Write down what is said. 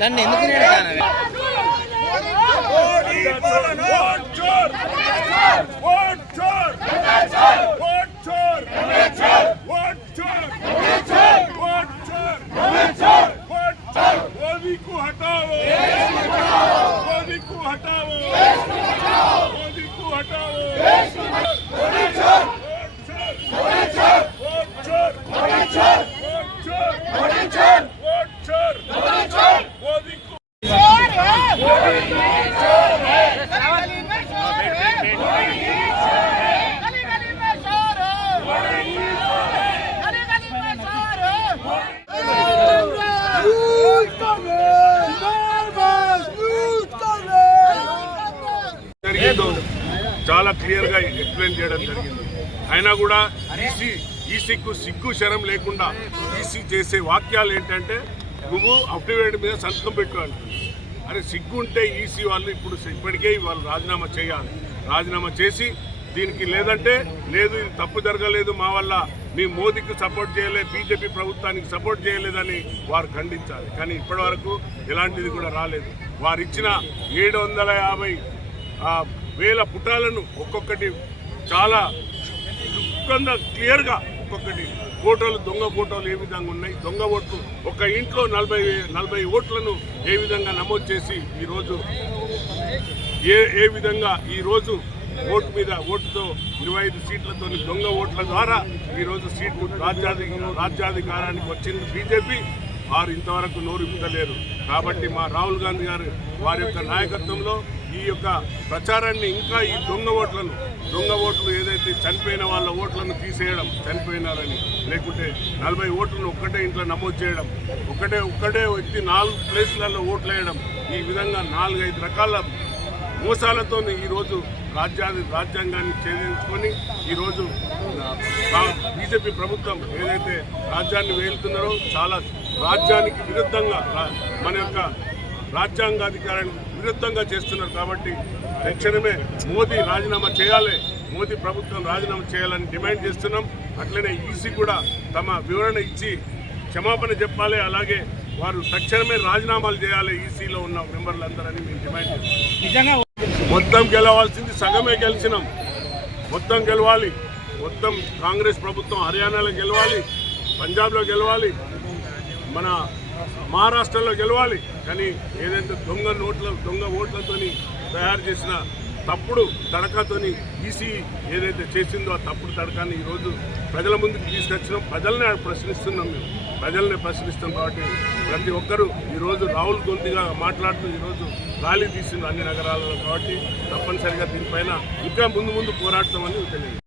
నన్ను ఎందుకు मोदी को हटाओ, मोदी को हटाओ, मोदी को हटाओ, मोदी को చాలా క్లియర్ గా ఎక్స్ప్లెయిన్ చేయడం జరిగింది. అయినా కూడా ఈసీకు సిగ్గు శరం లేకుండా ఈసీ చేసే వాక్యాలు ఏంటంటే నువ్వు అఫిడవిట్ మీద సంతకం పెట్టుకోవాలి. అరే సిగ్గు ఉంటే ఈసీ వాళ్ళు ఇప్పటికే వాళ్ళు రాజీనామా చేయాలి. రాజీనామా చేసి దీనికి లేదంటే లేదు ఇది తప్పు జరగలేదు, మా వల్ల మీ మోదీకి సపోర్ట్ చేయలేదు, బీజేపీ ప్రభుత్వానికి సపోర్ట్ చేయలేదని వారు ఖండించాలి. కానీ ఇప్పటి వరకు ఎలాంటిది కూడా రాలేదు. వారు ఇచ్చిన 750,000 పుటాలను ఒక్కొక్కటి చాలా క్లియర్గా ఒక్కొక్కటి ఫోటోలు, దొంగ ఫోటోలు ఏ విధంగా ఉన్నాయి, దొంగ ఓట్లు ఒక ఇంట్లో 40 ఓట్లను ఏ విధంగా నమోదు చేసి ఈరోజు ఏ విధంగా ఈరోజు ఓటుతో 25 సీట్లతో దొంగ ఓట్ల ద్వారా ఈరోజు సీట్లు రాజ్యాధికారానికి వచ్చింది బీజేపీ. వారు ఇంతవరకు నోరుమించలేరు. కాబట్టి మా రాహుల్ గాంధీ గారు వారి యొక్క నాయకత్వంలో ఈ యొక్క ప్రచారాన్ని ఇంకా ఈ దొంగ ఓట్లు ఏదైతే చనిపోయిన వాళ్ళ ఓట్లను తీసేయడం, చనిపోయినారని, లేకుంటే 40 ఓట్లను ఒక్కటే ఇంట్లో నమోదు చేయడం, ఒక్కటే వ్యక్తి 4 ప్లేసులలో ఓట్లు వేయడం, ఈ విధంగా 4-5 రకాల మోసాలతో ఈరోజు రాజ్యాంగాన్ని ఛేదించుకొని ఈరోజు బీజేపీ ప్రభుత్వం ఏదైతే రాజ్యాన్ని వేలుతున్నారో చాలా రాజ్యానికి విరుద్ధంగా, మన యొక్క రాజ్యాంగాధికారానికి విరుద్ధంగా చేస్తున్నారు. కాబట్టి తక్షణమే మోదీ రాజీనామా చేయాలి, మోదీ ప్రభుత్వం రాజీనామా చేయాలని డిమాండ్ చేస్తున్నాం. అట్లనే ఈసీ కూడా తమ వివరణ ఇచ్చి క్షమాపణ చెప్పాలి. అలాగే వారు తక్షణమే రాజీనామాలు చేయాలి ఈసీలో ఉన్న మెంబర్లందరని మేము డిమాండ్ చేస్తున్నాం. మొత్తం గెలవాల్సింది సగమే గెలిచినాం, మొత్తం గెలవాలి. మొత్తం కాంగ్రెస్ ప్రభుత్వం హర్యానాలో గెలవాలి, పంజాబ్లో గెలవాలి, మన మహారాష్ట్రలో గెలవాలి. కానీ ఏదైతే దొంగ ఓట్లతో తయారు చేసిన తప్పుడు తడకతోని ఈసీ ఏదైతే చేసిందో ఆ తప్పుడు తడకాన్ని ఈరోజు ప్రజల ముందుకు తీసుకొచ్చినాం. ప్రజలనే ప్రశ్నిస్తున్నాం, మేము ప్రజలనే ప్రశ్నిస్తాం. కాబట్టి ప్రతి ఒక్కరూ ఈరోజు రాహుల్ గొంతుగా మాట్లాడుతూ ఈరోజు ర్యాలీ తీసింది అన్ని నగరాలలో. కాబట్టి తప్పనిసరిగా దీనిపైన ఇంకా ముందు పోరాడతామని తెలియదు.